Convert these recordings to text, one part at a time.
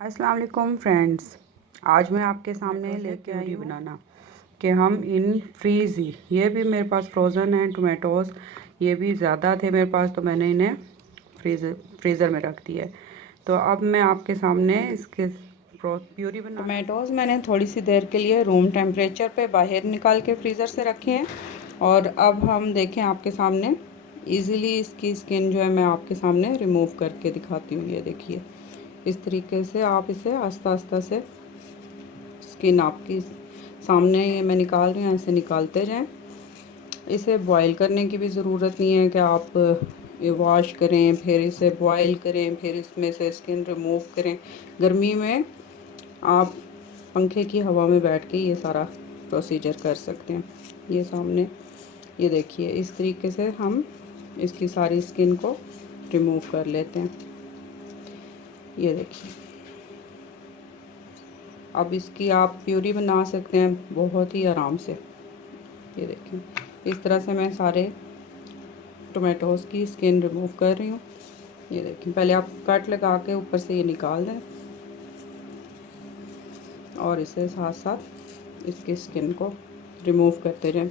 अस्सलाम वालेकुम फ्रेंड्स। आज मैं आपके सामने लेके आई हूँ बनाना कि हम इन फ्रीज़ ही, ये भी मेरे पास फ्रोज़न हैं टमाटोज़, ये भी ज़्यादा थे मेरे पास तो मैंने इन्हें फ्रीज़र में रख दिया है। तो अब मैं आपके सामने इसके प्यूरी बना। टमाटोज़ मैंने थोड़ी सी देर के लिए रूम टेम्परेचर पे बाहर निकाल के फ्रीज़र से रखे हैं और अब हम देखें आपके सामने ईज़िली इसकी स्किन जो है मैं आपके सामने रिमूव करके दिखाती हूँ। ये देखिए, इस तरीके से आप इसे आस्ता आस्ता से स्किन आपकी सामने ये मैं निकाल रही हूँ, ऐसे निकालते जाएं। इसे बॉईल करने की भी ज़रूरत नहीं है कि आप ये वॉश करें फिर इसे बॉईल करें फिर इसमें से स्किन रिमूव करें। गर्मी में आप पंखे की हवा में बैठ के ये सारा प्रोसीजर कर सकते हैं। ये सामने ये देखिए, इस तरीके से हम इसकी सारी स्किन को रिमूव कर लेते हैं। ये देखिए, अब इसकी आप प्यूरी बना सकते हैं बहुत ही आराम से। ये देखिए, इस तरह से मैं सारे टमाटोज़ की स्किन रिमूव कर रही हूँ। ये देखिए, पहले आप कट लगा के ऊपर से ये निकाल दें और इसे साथ साथ इसकी स्किन को रिमूव करते जाएं।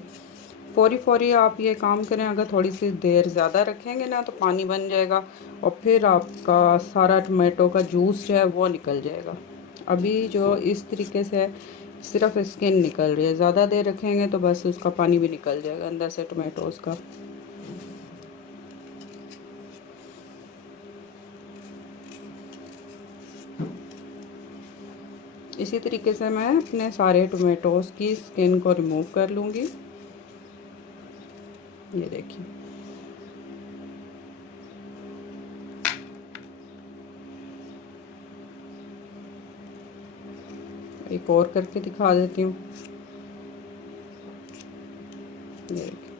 फौरी आप ये काम करें। अगर थोड़ी सी देर ज़्यादा रखेंगे ना तो पानी बन जाएगा और फिर आपका सारा टमाटो का जूस जो है वो निकल जाएगा। अभी जो इस तरीके से सिर्फ स्किन निकल रही है, ज़्यादा देर रखेंगे तो बस उसका पानी भी निकल जाएगा अंदर से टमाटोज़ का। इसी तरीके से मैं अपने सारे टमाटोज़ की स्किन को रिमूव कर लूँगी। ये देखिए, एक और करके दिखा देती हूँ। ये देखिए,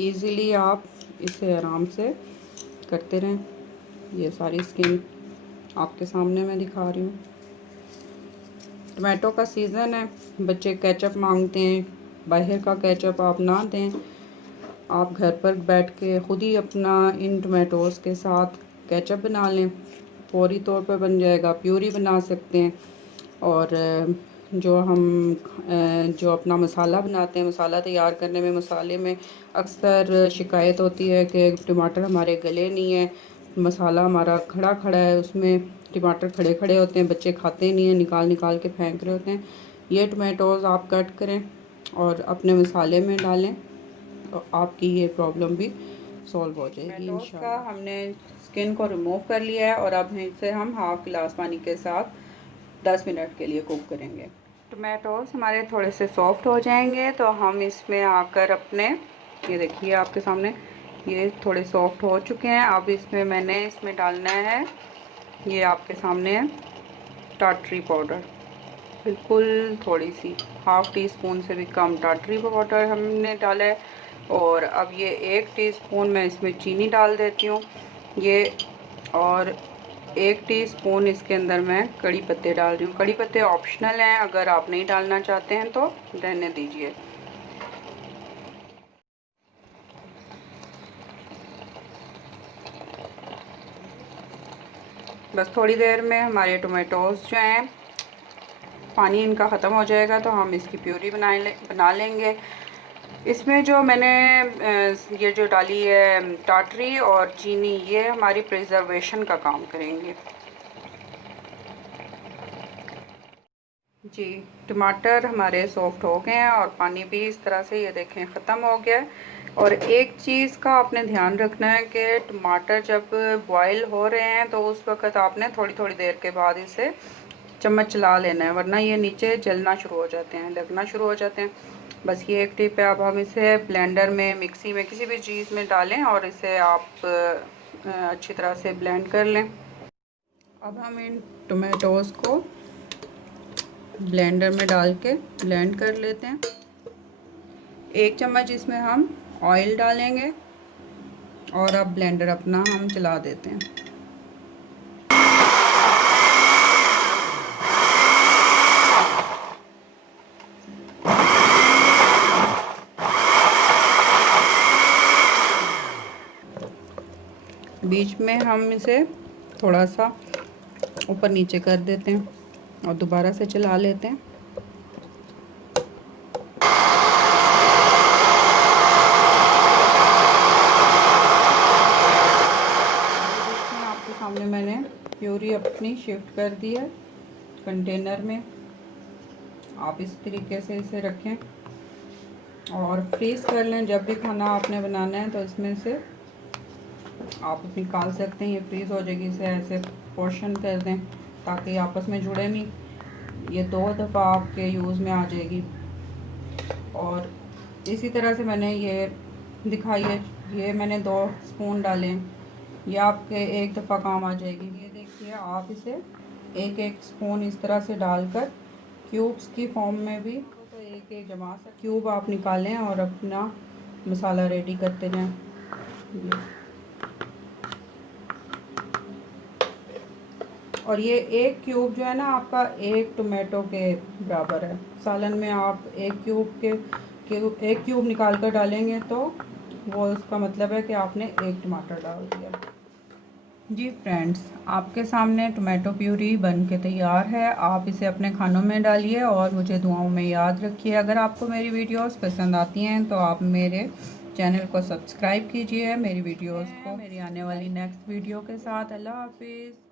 ईज़िली आप इसे आराम से करते रहें। ये सारी स्किन आपके सामने मैं दिखा रही हूँ। टमाटो का सीज़न है, बच्चे केचप मांगते हैं। बाहर का केचप आप ना दें, आप घर पर बैठ के ख़ुद ही अपना इन टमाटोज़ के साथ केचप बना लें। फौरी तौर पर बन जाएगा। प्यूरी बना सकते हैं। और जो अपना मसाला बनाते हैं, मसाला तैयार करने में मसाले में अक्सर शिकायत होती है कि टमाटर हमारे गले नहीं है, मसाला हमारा खड़ा खड़ा है, उसमें टमाटर खड़े खड़े होते हैं, बच्चे खाते नहीं हैं, निकाल निकाल के फेंक रहे होते हैं। ये टमाटोज़ आप कट करें और अपने मसाले में डालें तो आपकी ये प्रॉब्लम भी सॉल्व हो जाएगी इंशाल्लाह। हमने स्किन को रिमूव कर लिया है और अब इसे हम हाफ़ गिलास पानी के साथ 10 मिनट के लिए कुक करेंगे। टमाटोज़ हमारे थोड़े से सॉफ्ट हो जाएंगे तो हम इसमें आकर अपने, ये देखिए आपके सामने ये थोड़े सॉफ्ट हो चुके हैं। अब इसमें डालना है, ये आपके सामने है, टाटरी पाउडर। बिल्कुल थोड़ी सी, हाफ़ टी स्पून से भी कम टाटरी पाउडर हमने डाला है। और अब ये 1 टीस्पून मैं इसमें चीनी डाल देती हूँ। ये और 1 टीस्पून इसके अंदर मैं कड़ी पत्ते डाल रही हूँ। कड़ी पत्ते ऑप्शनल हैं, अगर आप नहीं डालना चाहते हैं तो रहने दीजिए। बस थोड़ी देर में हमारे टमाटोज़ जो हैं पानी इनका ख़त्म हो जाएगा तो हम इसकी प्यूरी बना लेंगे। इसमें जो मैंने ये जो डाली है टाटरी और चीनी, ये हमारी प्रिजर्वेशन का काम करेंगे। जी, टमाटर हमारे सॉफ्ट हो गए हैं और पानी भी इस तरह से ये देखें ख़त्म हो गया है। और एक चीज़ का आपने ध्यान रखना है कि टमाटर जब बॉईल हो रहे हैं तो उस वक़्त आपने थोड़ी थोड़ी देर के बाद इसे चम्मच चला लेना है, वरना ये नीचे जलना शुरू हो जाते हैं, लगना शुरू हो जाते हैं। बस ये एक टिप है। अब हम इसे ब्लेंडर में, मिक्सी में, किसी भी चीज़ में डालें और इसे आप अच्छी तरह से ब्लेंड कर लें। अब हम इन टमाटोज़ को ब्लेंडर में डाल के ब्लेंड कर लेते हैं। 1 चम्मच इसमें हम ऑयल डालेंगे और अब ब्लेंडर अपना हम चला देते हैं। बीच में हम इसे थोड़ा सा ऊपर नीचे कर देते हैं और दोबारा से चला लेते हैं। आपके सामने मैंने प्यूरी अपनी शिफ्ट कर दी है कंटेनर में। आप इस तरीके से इसे रखें और फ्रीज़ कर लें। जब भी खाना आपने बनाना है तो इसमें से आप निकाल सकते हैं, ये फ्रीज़ हो जाएगी। इसे ऐसे पोर्शन कर दें ताकि आपस में जुड़े नहीं, ये 2 दफ़ा आपके यूज़ में आ जाएगी। और इसी तरह से मैंने ये दिखाई है, ये मैंने 2 स्पून डाले, ये आपके 1 दफ़ा काम आ जाएगी। ये देखिए, आप इसे 1-1 स्पून इस तरह से डालकर क्यूब्स की फॉर्म में भी तो एक जमा सा क्यूब आप निकालें और अपना मसाला रेडी करते जाएं। और ये 1 क्यूब जो है ना आपका 1 टोमेटो के बराबर है। सालन में आप 1 क्यूब निकाल कर डालेंगे तो वो उसका मतलब है कि आपने 1 टमाटर डाल दिया। जी फ्रेंड्स, आपके सामने टोमेटो प्यूरी बन के तैयार है। आप इसे अपने खानों में डालिए और मुझे दुआओं में याद रखिए। अगर आपको मेरी वीडियोस पसंद आती हैं तो आप मेरे चैनल को सब्सक्राइब कीजिए, मेरी वीडियोस को मेरी आने वाली नेक्स्ट वीडियो के साथ। अल्लाह हाफिज़।